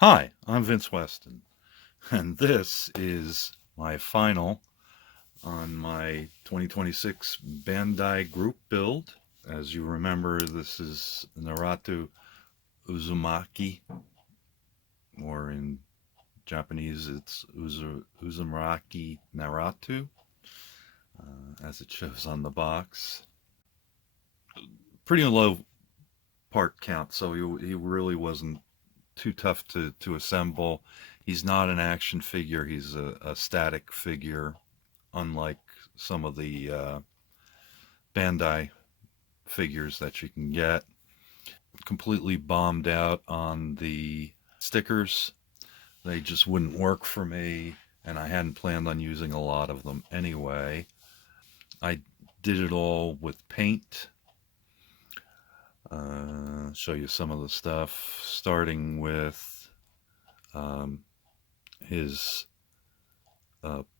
Hi, I'm Vince Weston, and this is my final on my 2026 Bandai group build. As you remember, this is Naruto Uzumaki, or in Japanese, it's Uzumaki Naruto, as it shows on the box. Pretty low part count, so he really wasn't too tough to assemble. He's not an action figure, he's a static figure, unlike some of the Bandai figures that you can get. Completely bombed out on the stickers. They just wouldn't work for me, and I hadn't planned on using a lot of them anyway. I did it all with paint. Show you some of the stuff, starting with um, his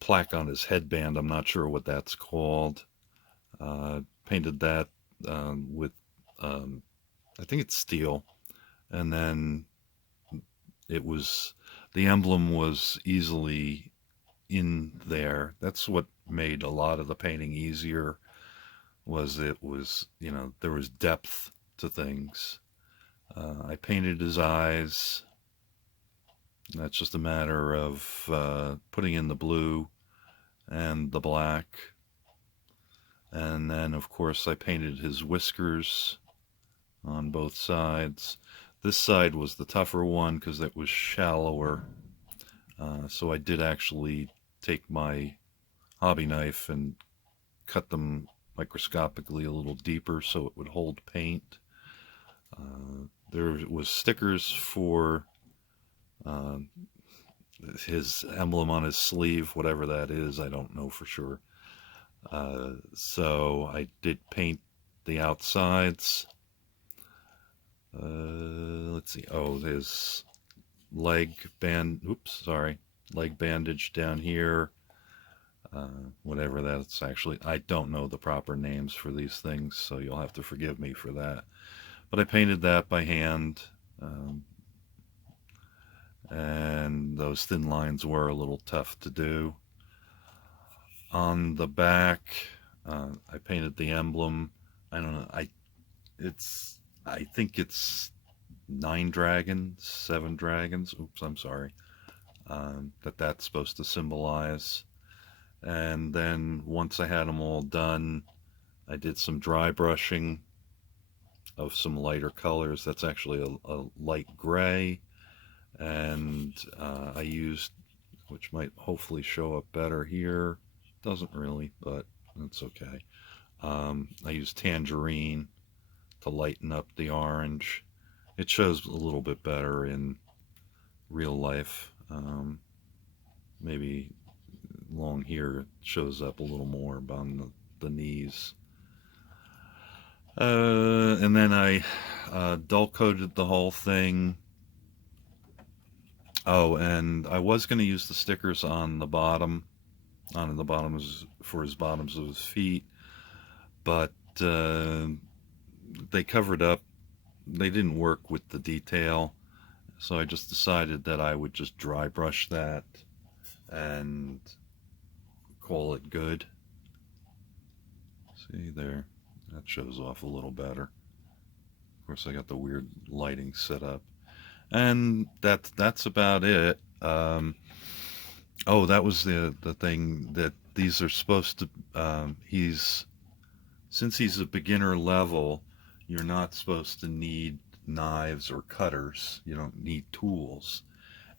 plaque on his headband. I'm not sure what that's called. Painted that with, um, I think it's steel, and then it was the emblem was easily in there. That's what made a lot of the painting easier. Was it was there was depth to things. I painted his eyes. That's just a matter of putting in the blue and the black. And then, of course, I painted his whiskers on both sides. This side was the tougher one because it was shallower. So I did actually take my hobby knife and cut them microscopically a little deeper so it would hold paint. There was stickers for uh, his emblem on his sleeve, whatever that is. I don't know for sure. So I did paint the outsides. Let's see. Oh, there's leg band. Oops, sorry. Leg bandage down here. Whatever that's actually. I don't know the proper names for these things, so you'll have to forgive me for that. But I painted that by hand. And those thin lines were a little tough to do. On the back, I painted the emblem. I don't know. It's I think it's 9 dragons, 7 dragons. Oops, I'm sorry. That's supposed to symbolize. And then once I had them all done, I did some dry brushing of some lighter colors. That's actually a light gray, and I used, which might hopefully show up better here. Doesn't really, but that's okay. I used tangerine to lighten up the orange. It shows a little bit better in real life. Maybe long here it shows up a little more on the knees. And then I dull coated the whole thing. Oh, and I was going to use the stickers on the bottoms for his bottoms of his feet, but they covered up. They didn't work with the detail, so I just decided that I would just dry brush that and call it good. See there, that shows off a little better. Of course, I got the weird lighting set up, and that's about it. Oh, that was the thing that these are supposed to. He's Since he's a beginner level, you're not supposed to need knives or cutters. You don't need tools,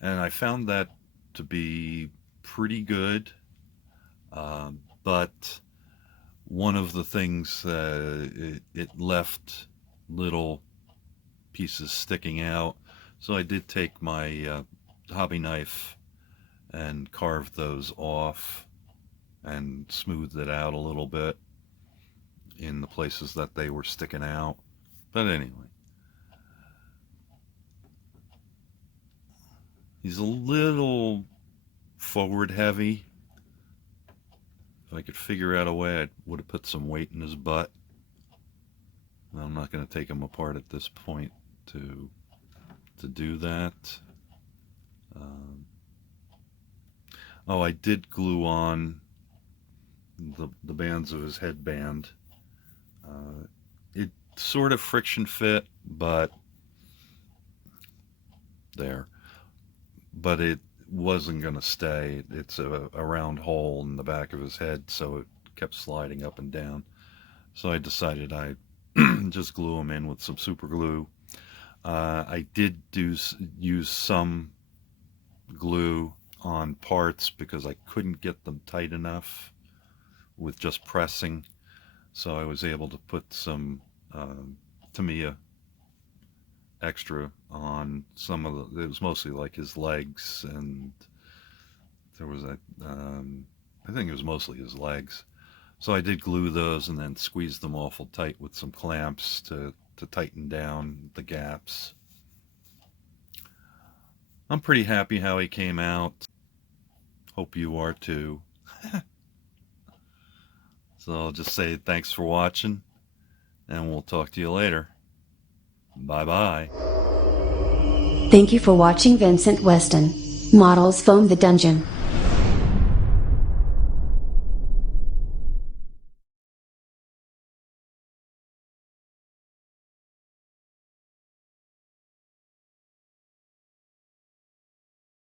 and I found that to be pretty good. But one of the things it left little pieces sticking out, so I did take my hobby knife and carved those off and smoothed it out a little bit in the places that they were sticking out. But anyway, he's a little forward heavy. If I could figure out a way, I would have put some weight in his butt. I'm not going to take him apart at this point to do that. Oh, I did glue on the bands of his headband. It sort of friction fit, but there. But it wasn't going to stay. It's a round hole in the back of his head, so it kept sliding up and down. So I decided I'd just glue them in with some super glue. I did use some glue on parts because I couldn't get them tight enough with just pressing, so I was able to put some Tamiya extra on some of the, it was mostly like his legs, and there was a I think it was mostly his legs, so I did glue those and then squeeze them awful tight with some clamps to tighten down the gaps. I'm pretty happy how he came out. Hope you are too. So I'll just say thanks for watching, and we'll talk to you later. Bye-bye. Thank you for watching Vincent Weston Models Foam the Dungeon.